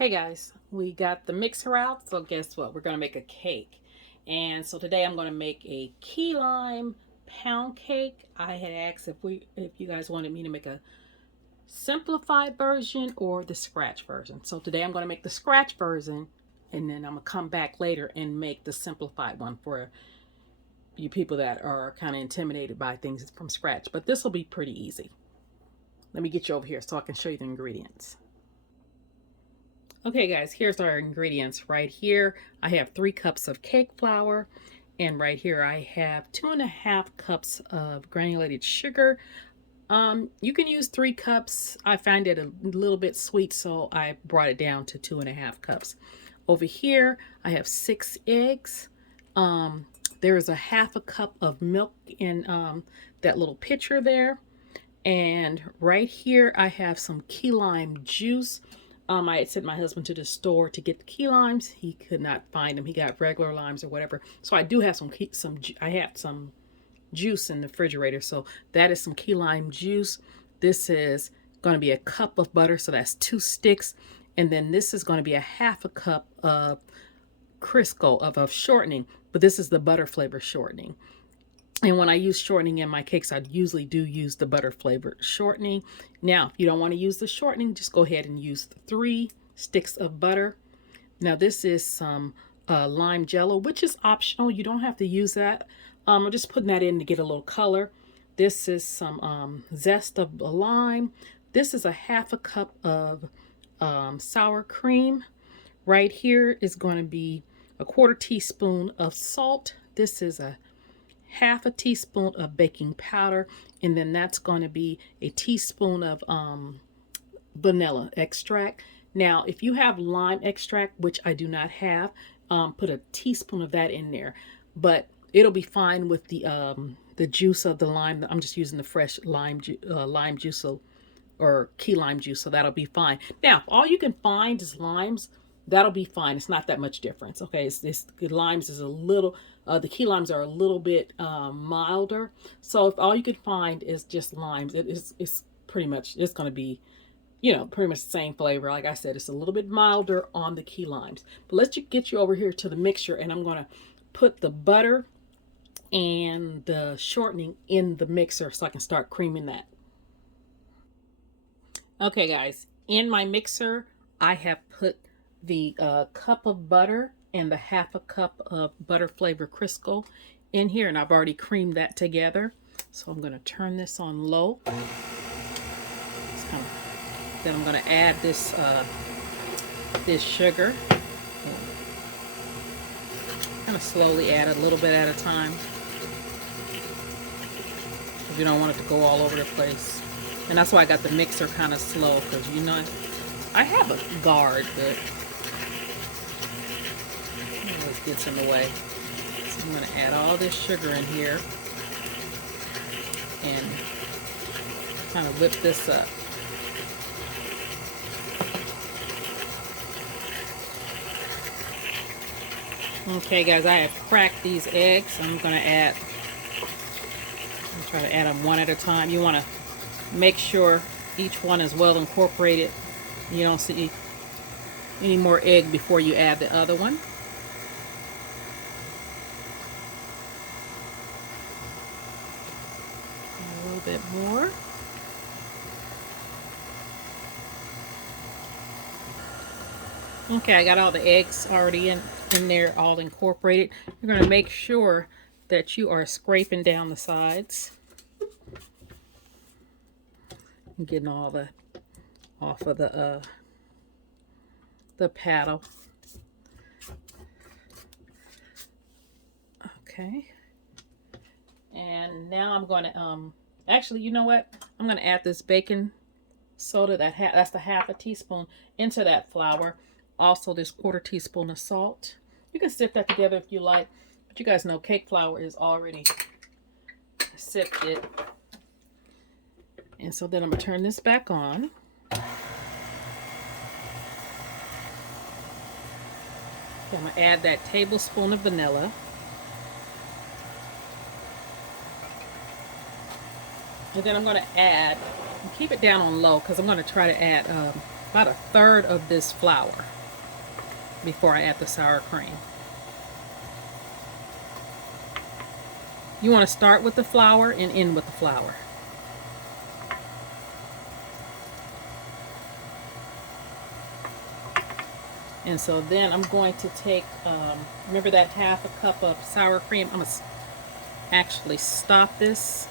Hey guys, we got the mixer out, so guess what? We're gonna make a cake. And so today I'm gonna make a key lime pound cake. I had asked if you guys wanted me to make a simplified version or the scratch version. So today I'm gonna make the scratch version, and then I'm gonna come back later and make the simplified one for you people that are kind of intimidated by things from scratch. But this will be pretty easy. Let me get you over here so I can show you the ingredients. Okay guys, here's our ingredients. Right here I have 3 cups of cake flour, and right here I have 2.5 cups of granulated sugar. You can use 3 cups. I find it a little bit sweet, so I brought it down to 2.5 cups. Over here I have 6 eggs. There is a 1/2 cup of milk in that little pitcher there. And right here I have some key lime juice. I had sent my husband to the store to get the key limes. He could not find them. He got regular limes or whatever. So I do have I have some juice in the refrigerator. So that is some key lime juice. This is going to be a cup of butter. So that's 2 sticks. And then this is going to be a 1/2 cup of Crisco of shortening. But this is the butter flavor shortening. And when I use shortening in my cakes, I usually do use the butter flavored shortening. Now, if you don't want to use the shortening, just go ahead and use 3 sticks of butter. Now, this is some lime Jell-O, which is optional. You don't have to use that. I'm just putting that in to get a little color. This is some zest of a lime. This is a 1/2 cup of sour cream. Right here is going to be a 1/4 teaspoon of salt. This is a 1/2 teaspoon of baking powder, and then that's going to be a teaspoon of vanilla extract. Now, if you have lime extract, which I do not have, put a teaspoon of that in there, but it'll be fine with the juice of the lime. I'm just using the fresh lime juice, or key lime juice, so that'll be fine. Now, if all you can find is limes, that'll be fine. It's not that much difference. Okay, the limes is a little, the key limes are a little bit milder. So if all you can find is just limes, it's pretty much, it's going to be, pretty much the same flavor. Like I said, it's a little bit milder on the key limes. But let's get you over here to the mixture, and I'm going to put the butter and the shortening in the mixer so I can start creaming that. Okay guys, in my mixer I have put the cup of butter and the 1/2 cup of butter flavor Crisco in here, and I've already creamed that together. So I'm going to turn this on low. Then I'm going to add this sugar. Kind of slowly add a little bit at a time, because you don't want it to go all over the place. And that's why I got the mixer kind of slow, because I have a guard, but it gets in the way. So I'm going to add all this sugar in here and kind of whip this up. Okay guys, I have cracked these eggs. I'm going to try to add them one at a time. You want to make sure each one is well incorporated. You don't see any more egg before you add the other one. A little bit more. Okay, I got all the eggs already in there, all incorporated. You're going to make sure that you are scraping down the sides and getting all the off of the paddle. Okay, and now I'm going to actually, you know what, I'm going to add this baking soda, that's the 1/2 teaspoon, into that flour. Also this 1/4 teaspoon of salt. You can sift that together if you like, but you guys know cake flour is already sifted. And so then I'm going to turn this back on. I'm going to add that tablespoon of vanilla. And then I'm going to add, keep it down on low, because I'm going to try to add about a third of this flour before I add the sour cream. You want to start with the flour and end with the flour. And so then I'm going to take, remember that half a cup of sour cream? I'm going to actually stop this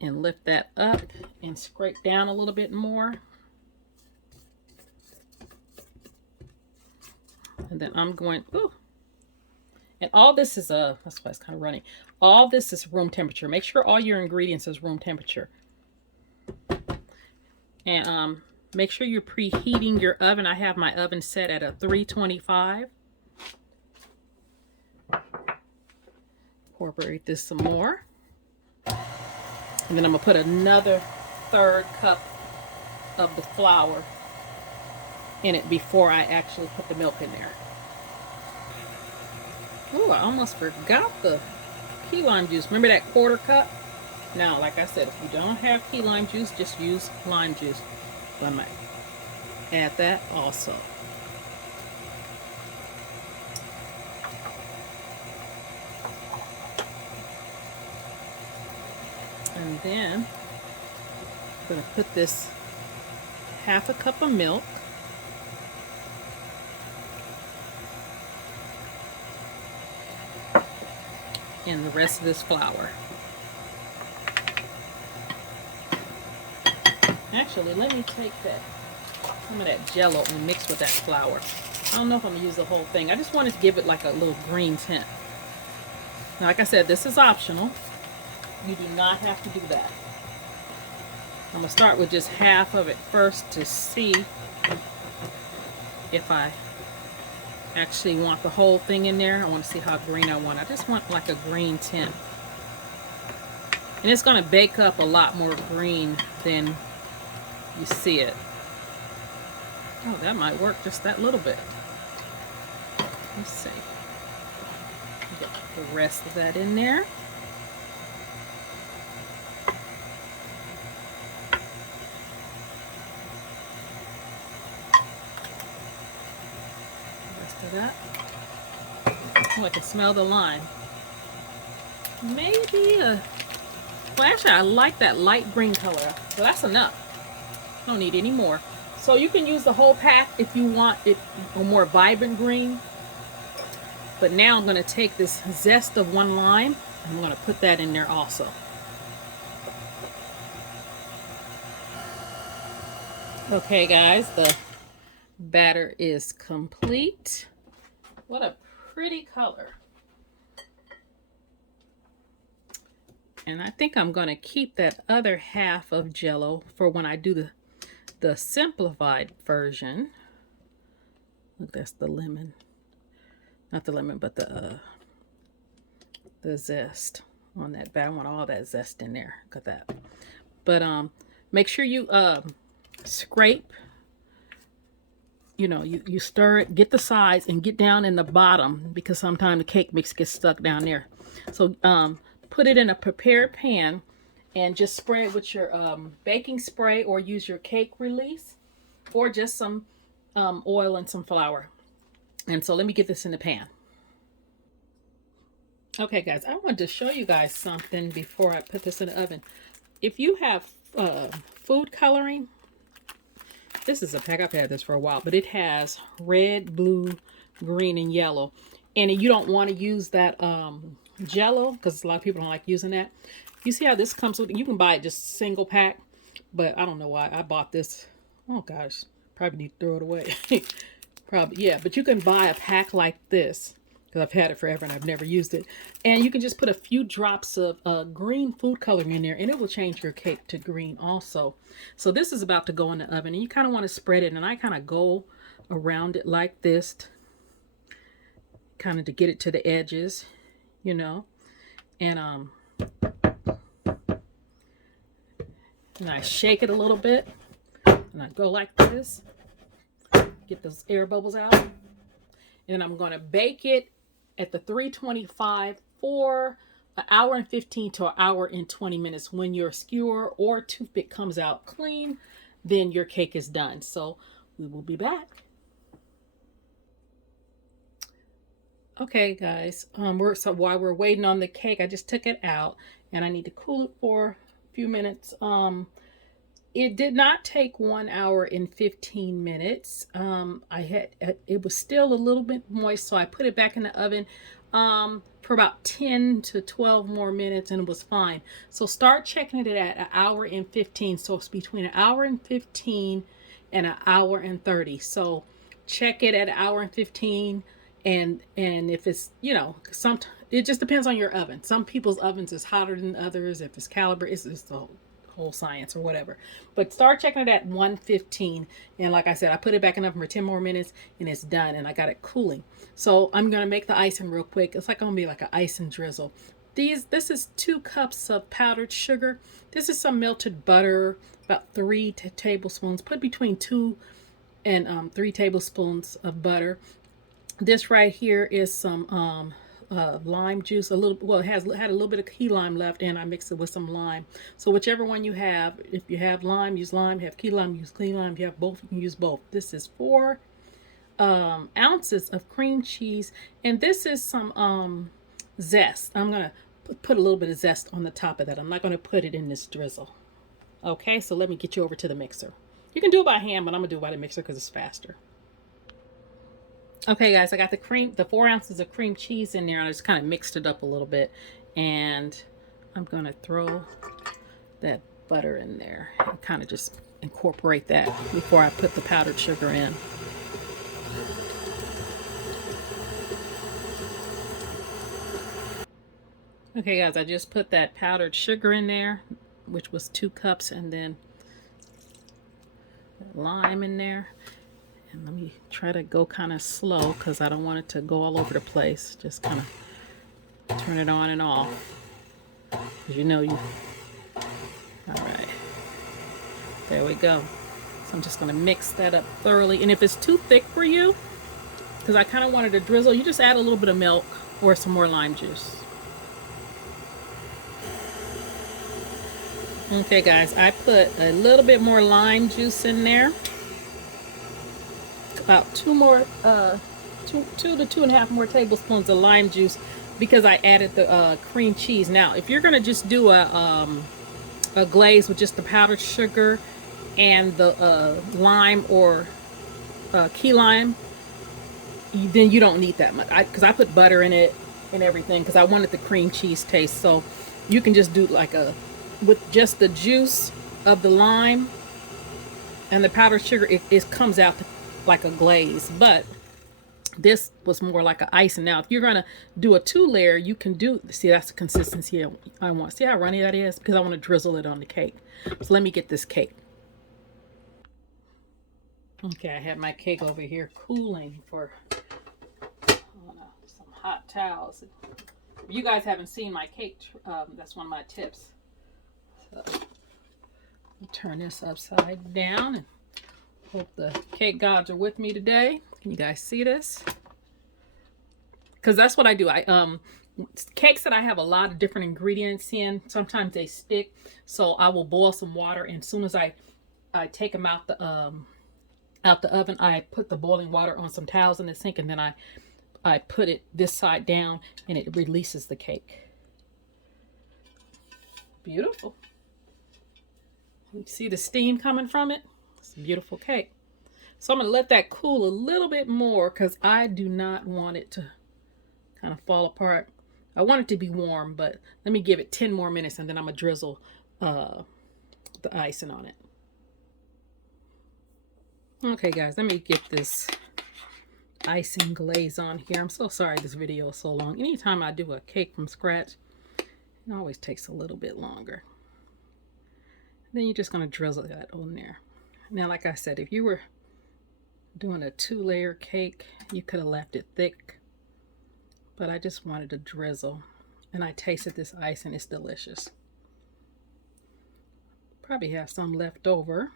and lift that up and scrape down a little bit more. And then I'm going, ooh. And all this is, that's why it's kind of running. All this is room temperature. Make sure all your ingredients is room temperature. And make sure you're preheating your oven. I have my oven set at a 325. Incorporate this some more. And then I'm going to put another third cup of the flour in it before I actually put the milk in there. Oh, I almost forgot the key lime juice. Remember that quarter cup? Now, like I said, if you don't have key lime juice, just use lime juice. So I might add that also. And then I'm going to put this half a cup of milk. And the rest of this flour. Actually, let me take some of that Jell-O and mix with that flour. I don't know if I'm gonna use the whole thing. I just wanted to give it like a little green tint. Now, like I said, this is optional. You do not have to do that. I'm gonna start with just half of it first to see if I actually want the whole thing in there. I want to see how green I want. I just want like a green tint. And it's going to bake up a lot more green than you see it. Oh, that might work just that little bit. Let's see. Get the rest of that in there. That. Oh, I can smell the lime. Maybe well, actually I like that light green color, so that's enough. Don't need any more. So you can use the whole pack if you want it a more vibrant green. But now I'm going to take this zest of one lime and I'm going to put that in there also. Okay guys, the batter is complete. What a pretty color. And I think I'm going to keep that other half of Jell-O for when I do the simplified version. Look, that's the lemon. Not the lemon, but the zest on that batter. I want all that zest in there. Look at that. But make sure you scrape. You know, you stir it, get the sides, and get down in the bottom because sometimes the cake mix gets stuck down there. So put it in a prepared pan and just spray it with your baking spray or use your cake release or just some oil and some flour. And so let me get this in the pan. Okay guys, I wanted to show you guys something before I put this in the oven. If you have food coloring, this is a pack. I've had this for a while, but it has red, blue, green, and yellow. And you don't want to use that Jell-O because a lot of people don't like using that. You see how this comes with, you can buy it just single pack, but I don't know why I bought this. Oh gosh, probably need to throw it away. Probably, yeah, but you can buy a pack like this because I've had it forever and I've never used it. And you can just put a few drops of green food coloring in there and it will change your cake to green also. So this is about to go in the oven and you kind of want to spread it, and I kind of go around it like this, kind of to get it to the edges, you know. And I shake it a little bit and I go like this, get those air bubbles out. And I'm going to bake it at the 325 for an hour and 15 to an hour and 20 minutes. When your skewer or toothpick comes out clean, then your cake is done. So we will be back. Okay, guys, so while we're waiting on the cake, I just took it out and I need to cool it for a few minutes. It did not take 1 hour and 15 minutes. It was still a little bit moist, so I put it back in the oven for about 10 to 12 more minutes, and it was fine. So start checking it at 1 hour and 15. So it's between 1 hour and 15 and 1 hour and 30. So check it at 1 hour and 15. And if it's, you know, it just depends on your oven. Some people's ovens is hotter than others. If it's caliber, it's the whole science or whatever. But start checking it at 115. And like I said, I put it back in the oven for 10 more minutes and it's done. And I got it cooling. So I'm going to make the icing real quick. It's like going to be like an icing drizzle. This is 2 cups of powdered sugar. This is some melted butter, about 3 tablespoons. Put between 2 and 3 tablespoons of butter. This right here is some lime juice, a little, well, it had a little bit of key lime left, and I mixed it with some lime. So whichever one you have, if you have lime, use lime. If you have key lime, use key lime. If you have both, you can use both. This is 4 ounces of cream cheese, and this is some zest. I'm gonna put a little bit of zest on the top of that. I'm not gonna put it in this drizzle. Okay, so let me get you over to the mixer. You can do it by hand, but I'm gonna do it by the mixer because it's faster. Okay, guys, I got the 4 ounces of cream cheese in there, and I just kind of mixed it up a little bit. And I'm going to throw that butter in there and kind of just incorporate that before I put the powdered sugar in. Okay, guys, I just put that powdered sugar in there, which was 2 cups, and then lime in there. And let me try to go kind of slow because I don't want it to go all over the place. Just kind of turn it on and off. As you know, all right. There we go. So I'm just going to mix that up thoroughly. And if it's too thick for you, because I kind of wanted to drizzle, you just add a little bit of milk or some more lime juice. Okay, guys, I put a little bit more lime juice in there. About 2 to 2.5 more tablespoons of lime juice because I added the cream cheese. Now, if you're gonna just do a glaze with just the powdered sugar and the lime or key lime, then you don't need that much. Because I put butter in it and everything because I wanted the cream cheese taste. So you can just do like with just the juice of the lime and the powdered sugar, it comes out like a glaze. But this was more like an icing. Now if you're gonna do a 2-layer, you can do, see, that's the consistency I want. See how runny that is? Because I want to drizzle it on the cake. So let me get this cake. Okay, I have my cake over here cooling for some hot towels. If you guys haven't seen my cake, that's one of my tips. So turn this upside down and hope the cake gods are with me today. Can you guys see this? Because that's what I do. Cakes that I have a lot of different ingredients in, sometimes they stick. So I will boil some water, and as soon as I take them out the oven, I put the boiling water on some towels in the sink, and then I put it this side down, and it releases the cake. Beautiful. You see the steam coming from it? It's a beautiful cake. So I'm going to let that cool a little bit more because I do not want it to kind of fall apart. I want it to be warm, but let me give it 10 more minutes and then I'm going to drizzle the icing on it. Okay, guys, let me get this icing glaze on here. I'm so sorry this video is so long. Anytime I do a cake from scratch, it always takes a little bit longer. Then you're just going to drizzle that on there. Now, like I said, if you were doing a 2-layer cake, you could have left it thick, but I just wanted to drizzle, and I tasted this ice and it's delicious. Probably have some left over,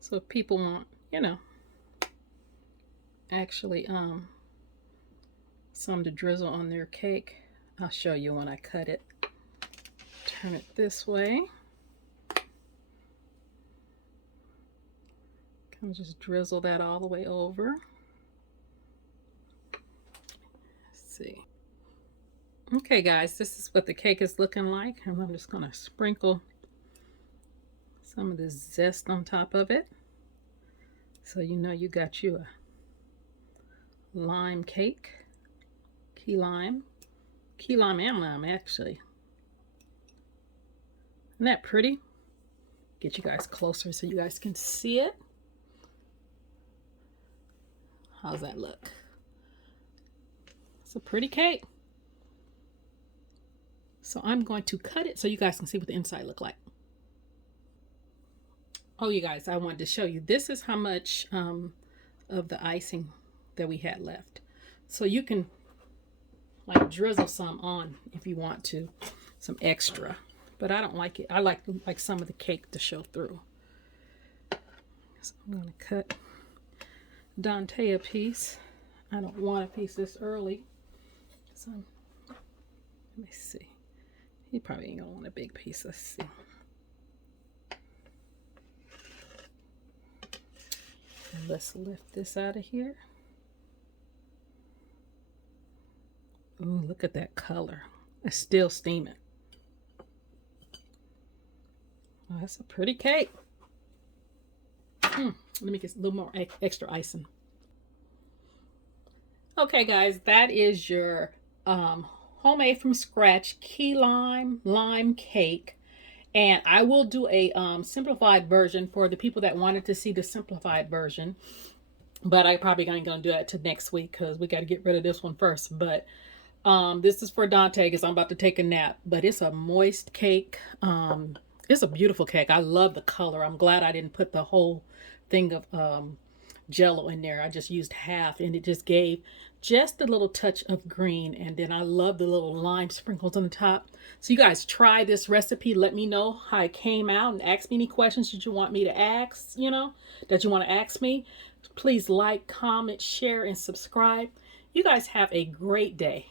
so if people want, you know, actually some to drizzle on their cake, I'll show you when I cut it. Turn it this way. Kind of just drizzle that all the way over. Let's see. Okay guys, this is what the cake is looking like. And I'm just gonna sprinkle some of this zest on top of it. So you know you got you a lime cake. Key lime and lime actually. Isn't that pretty? Get you guys closer so you guys can see it. How's that look? It's a pretty cake. So I'm going to cut it so you guys can see what the inside look like. Oh, you guys, I wanted to show you. This is how much of the icing that we had left. So you can like drizzle some on if you want to, some extra. But I don't like it. I like some of the cake to show through. So I'm going to cut Dante a piece. I don't want a piece this early. So let me see. He probably ain't gonna want a big piece. Let's see. And let's lift this out of here. Ooh, look at that color. It's still steaming. Oh, that's a pretty cake. Let me get a little more extra icing. Okay guys, that is your homemade from scratch key lime cake. And I will do a simplified version for the people that wanted to see the simplified version. But I probably ain't gonna do that to next week because we got to get rid of this one first. But this is for Dante because I'm about to take a nap. But it's a moist cake. It's a beautiful cake. I love the color. I'm glad I didn't put the whole thing of Jell-O in there. I just used half and it just gave just a little touch of green. And then I love the little lime sprinkles on the top. So you guys try this recipe. Let me know how it came out and ask me any questions that you want me to ask, that you want to ask me. Please like, comment, share, and subscribe. You guys have a great day.